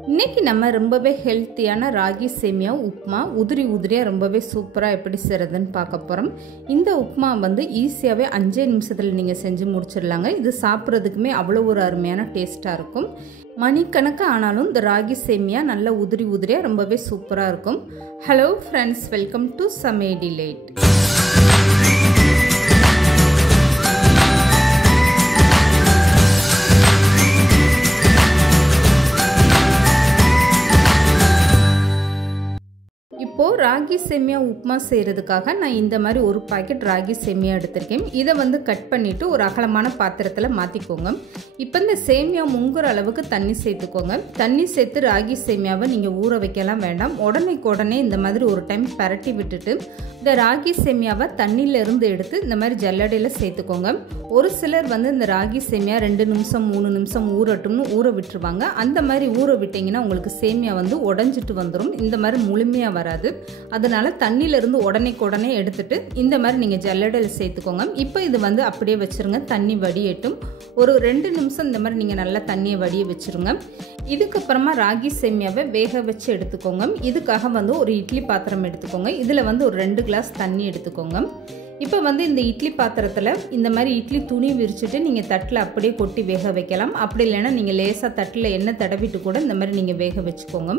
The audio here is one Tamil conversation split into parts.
இன்னைக்கு நம்ம ரொம்பவே ஹெல்த்தியான ராகி சேமியா உப்புமா உதிரி உதிரியாக ரொம்பவே சூப்பராக எப்படி செய்கிறதுன்னு பார்க்க போகிறோம். இந்த உப்புமா வந்து ஈஸியாகவே 5 நிமிஷத்தில் நீங்கள் செஞ்சு முடிச்சிடலாங்க. இது சாப்பிட்றதுக்குமே அவ்வளோ ஒரு அருமையான டேஸ்ட்டாக இருக்கும். மணிக்கணக்கு ஆனாலும் இந்த ராகி சேமியா நல்ல உதிரி உதிரியாக ரொம்பவே சூப்பராக இருக்கும். ஹலோ ஃப்ரெண்ட்ஸ், வெல்கம் டு சமையல் டிலைட். இப்போது ராகி சேமியா உப்புமா செய்கிறதுக்காக நான் இந்த மாதிரி ஒரு பாக்கெட் ராகி சேமியா எடுத்திருக்கேன். இதை வந்து கட் பண்ணிவிட்டு ஒரு அகலமான பாத்திரத்தில் மாற்றிக்கோங்க. இப்போ இந்த சேமியா முங்குற அளவுக்கு தண்ணி சேர்த்துக்கோங்க. தண்ணி சேர்த்து ராகி சேமியாவை நீங்கள் ஊற வைக்கலாம் வேண்டாம். உடனே இந்த மாதிரி ஒரு டைம் பரட்டி விட்டுட்டு இந்த ராகி சேமியாவை தண்ணியிலேருந்து எடுத்து இந்த மாதிரி ஜல்லடையில் சேர்த்துக்கோங்க. ஒரு சிலர் வந்து இந்த ராகி சேமியா 2 நிமிஷம் 3 நிமிஷம் ஊறட்டும்னு ஊற விட்டுருவாங்க. அந்த மாதிரி ஊற விட்டிங்கன்னா உங்களுக்கு சேமியா வந்து உடஞ்சிட்டு வந்துடும். இந்த மாதிரி முழுமையாக வராது. அதனால தண்ணியிலிருந்து உடனே எடுத்துட்டு இந்த மாதிரி நீங்கள் ஜல்லடையில் சேர்த்துக்கோங்க. இப்போ இது வந்து அப்படியே வச்சுருங்க. தண்ணி வடியட்டும். ஒரு 2 நிமிஷம் இந்த மாதிரி நீங்கள் நல்லா தண்ணியை வடிய வச்சுருங்க. இதுக்கப்புறமா ராகி சேமியாவை வேக வச்சு எடுத்துக்கோங்க. இதுக்காக வந்து ஒரு இட்லி பாத்திரம் எடுத்துக்கோங்க. இதில் வந்து ஒரு 2 கிளாஸ் தண்ணி எடுத்துக்கோங்க. இப்போ வந்து இந்த இட்லி பாத்திரத்தில் இந்த மாதிரி இட்லி துணி விரிச்சிட்டு நீங்கள் தட்டில் அப்படியே கொட்டி வேக வைக்கலாம். அப்படி இல்லைன்னா நீங்கள் லேசாக தட்டில் எண்ணெய் தடவிட்டு கூட இந்த மாதிரி நீங்கள் வேக வச்சுக்கோங்க.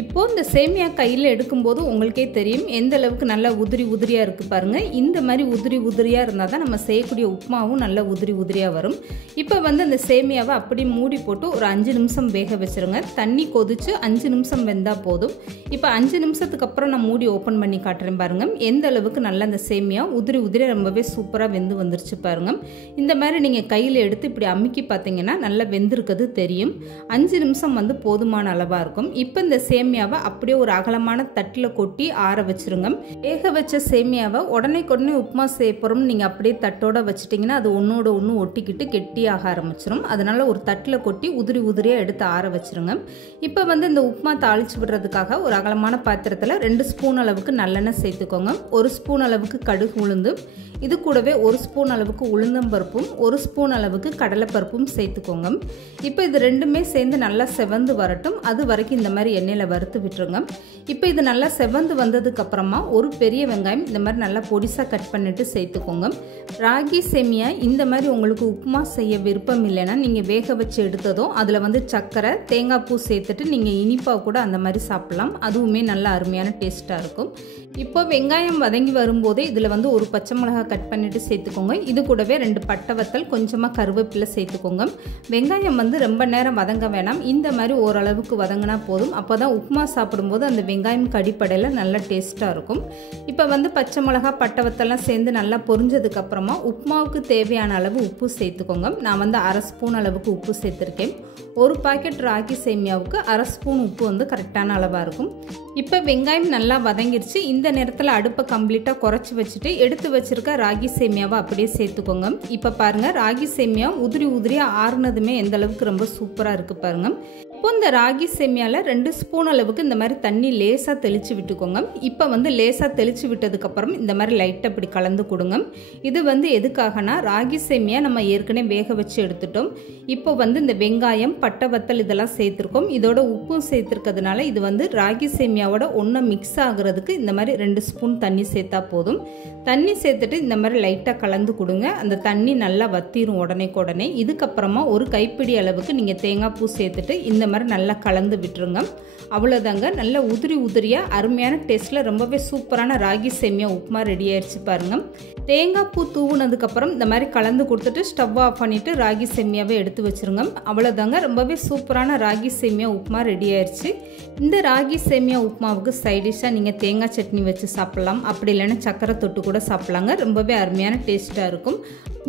இப்போது இந்த சேமியா கையில் எடுக்கும்போது உங்களுக்கே தெரியும் எந்த அளவுக்கு நல்லா உதிரி உதிரியாக இருக்குது பாருங்கள். இந்த மாதிரி உதிரி உதிரியாக இருந்தால் தான் நம்ம செய்யக்கூடிய உப்புமாவும் நல்லா உதிரி உதிரியாக வரும். இப்போ வந்து அந்த சேமியாவை அப்படி மூடி போட்டு ஒரு 5 நிமிஷம் வேக வச்சுருங்க. தண்ணி கொதிச்சு 5 நிமிஷம் வெந்தால் போதும். இப்போ 5 நிமிஷத்துக்கு அப்புறம் நான் மூடி ஓப்பன் பண்ணி காட்டுறேன் பாருங்கள். எந்த அளவுக்கு நல்லா அந்த சேமியா உதிரி ரொம்பவே சூப்பராக வெந்து வந்துருச்சு பாருங்க. இந்த மாதிரி நீங்கள் கையில் எடுத்து இப்படி அமுக்கி பார்த்தீங்கன்னா நல்லா வெந்திருக்கிறது தெரியும். 5 நிமிஷம் வந்து போதுமான அளவாக இருக்கும். இப்போ இந்த சேமியாவை அப்படியே ஒரு அகலமான தட்டில் கொட்டி ஆற வச்சிருங்க. வேக வச்ச சேமியாவை உடனே உப்புமா செய்ய போகிறோம் நீங்கள் அப்படியே தட்டோட வச்சுட்டிங்கன்னா அது ஒன்றோட ஒன்று ஒட்டிக்கிட்டு கெட்டியாக ஆரம்பிச்சிடும். அதனால ஒரு தட்டில் கொட்டி உதிரி உதிரியாக எடுத்து ஆற வச்சிருங்க. இப்போ வந்து இந்த உப்புமா தாளிச்சு விடுறதுக்காக ஒரு அகலமான பாத்திரத்தில் 2 ஸ்பூன் அளவுக்கு நல்லெண்ணெய் சேர்த்துக்கோங்க. 1 ஸ்பூன் அளவுக்கு கடுகு உளுந்து, இது கூடவே 1 ஸ்பூன் அளவுக்கு உளுந்தம்பருப்பும் 1 ஸ்பூன் அளவுக்கு கடலைப்பருப்பும் சேர்த்துக்கோங்க. இப்போ இது ரெண்டுமே சேர்ந்து நல்லா செவந்து வரட்டும். அது வரைக்கும் இந்த மாதிரி எண்ணெயில் வறுத்து விட்டுருங்க. இப்போ இது நல்லா செவந்து வந்ததுக்கு அப்புறமா ஒரு பெரிய வெங்காயம் இந்த மாதிரி நல்லா பொடிசாக கட் பண்ணிட்டு சேர்த்துக்கோங்க. ராகி சேமியா இந்த மாதிரி உங்களுக்கு உப்புமா செய்ய விருப்பம் இல்லைன்னா நீங்கள் வேக வச்சு எடுத்ததும் அதில் வந்து சர்க்கரை தேங்காய் பூ சேர்த்துட்டு நீங்கள் இனிப்பாக கூட அந்த மாதிரி சாப்பிடலாம். அதுவுமே நல்லா அருமையான டேஸ்ட்டாக இருக்கும். இப்போ வெங்காயம் வதங்கி வரும்போதே இதில் வந்து ஒரு பச்சை மிளகாய் கட் பண்ணிட்டு சேர்த்துக்கோங்க. இது கூடவே 2 பட்டை வத்தல், கொஞ்சமாக கருவேப்பிலை சேர்த்துக்கோங்க. வெங்காயம் வந்து ரொம்ப நேரம் வதங்க வேணாம். இந்த மாதிரி ஓரளவுக்கு வதங்கினா போதும். அப்போ தான் உப்புமா சாப்பிடும்போது அந்த வெங்காயம் கடிப்படையில் நல்லா டேஸ்ட்டாக இருக்கும். இப்போ வந்து பச்சை மிளகாய் பட்டை வத்தெல்லாம் சேர்ந்து நல்லா பொரிஞ்சதுக்கு அப்புறமா உப்புமாவுக்கு தேவையான அளவு உப்பு சேர்த்துக்கோங்க. நான் வந்து 1/2 ஸ்பூன் அளவுக்கு உப்பு சேர்த்துருக்கேன். ஒரு பாக்கெட் ராகி சேமியாவுக்கு 1/2 ஸ்பூன் உப்பு வந்து கரெக்டான அளவாக இருக்கும். இப்போ வெங்காயம் நல்லா வதங்கிருச்சு. இந்த நேரத்தில் அடுப்பை கம்ப்ளீட்டாக குறைச்சி வச்சுட்டு எடுத்து வச்சிருக்க ராகி சேமியாவை அப்படியே சேர்த்துக்கோங்க. இப்போ பாருங்கள், ராகி சேமியா உதிரி உதிரியாக ஆறுனதுமே எந்த அளவுக்கு ரொம்ப சூப்பராக இருக்குது பாருங்கள். இப்போ இந்த ராகி சேமியாவில் 2 ஸ்பூன் அளவுக்கு இந்த மாதிரி தண்ணி லேசாக தெளித்து விட்டுக்கோங்க. இப்போ வந்து லேசாக தெளித்து விட்டதுக்கப்புறம் இந்த மாதிரி லைட்டாக இப்படி கலந்து கொடுங்க. இது வந்து எதுக்காகனா ராகி சேமியா நம்ம ஏற்கனவே வேக வச்சு எடுத்துட்டோம். இப்போ வந்து இந்த வெங்காயம் பட்டை வத்தல் இதெல்லாம் சேர்த்துருக்கோம். இதோட உப்பும் சேர்த்துருக்கிறதுனால இது வந்து ராகி சேமியாவோட ஒன்று மிக்ஸ் ஆகுறதுக்கு இந்த மாதிரி 2 ஸ்பூன் தண்ணி சேர்த்தா போதும். தண்ணி சேர்த்துட்டு இந்த மாதிரி லைட்டாக கலந்து கொடுங்க. அந்த தண்ணி நல்லா வத்திரும் உடனே. இதுக்கப்புறமா ஒரு கைப்பிடி அளவுக்கு நீங்கள் தேங்காய் பூ சேர்த்துட்டு இந்த மாதிரி நல்லா கலந்து விட்டுருங்க. அவ்வளோதாங்க. நல்ல உதிரி உதிரியாக அருமையான டேஸ்ட்டில் ரொம்பவே சூப்பரான ராகி சேமியா உப்புமா ரெடி ஆயிடுச்சு பாருங்கள். தேங்காய் பூ தூவுனதுக்கப்புறம் இந்த மாதிரி கலந்து கொடுத்துட்டு ஸ்டவ் ஆஃப் பண்ணிவிட்டு ராகி சேமியாவை எடுத்து வச்சுருங்க. அவ்வளோதாங்க. ரொம்பவே சூப்பரான ராகி சேமியா உப்புமா ரெடி ஆயிடுச்சு. இந்த ராகி சேமியா உப்புமாவுக்கு சைடிஷாக நீங்கள் தேங்காய் சட்னி வச்சு சாப்பிட்லாம். அப்படி இல்லைன்னா சக்கரை தொட்டு கூட சாப்பிட்லாங்க. ரொம்பவே அருமையான டேஸ்ட்டாக இருக்கும்.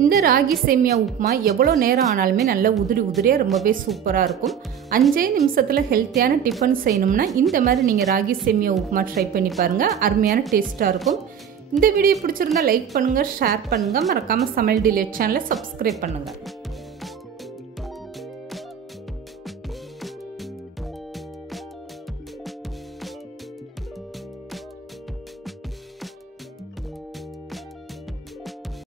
இந்த ராகி சேமியா உப்புமா எவ்வளோ நேரம் ஆனாலுமே நல்ல உதிரி உதிரியாக ரொம்பவே சூப்பராக இருக்கும். 5 நிமிஷத்தில் ஹெல்த்தியான டிஃபன் செய்யணும்னா இந்த மாதிரி நீங்கள் ராகி சேமியா உப்புமா ட்ரை பண்ணி பாருங்கள். அருமையான டேஸ்ட்டாக இருக்கும். இந்த வீடியோ பிடிச்சிருந்தா லைக் பண்ணுங்கள், ஷேர் பண்ணுங்கள். மறக்காமல் சமையல் டிலைட் சேனலை சப்ஸ்கிரைப் பண்ணுங்கள்.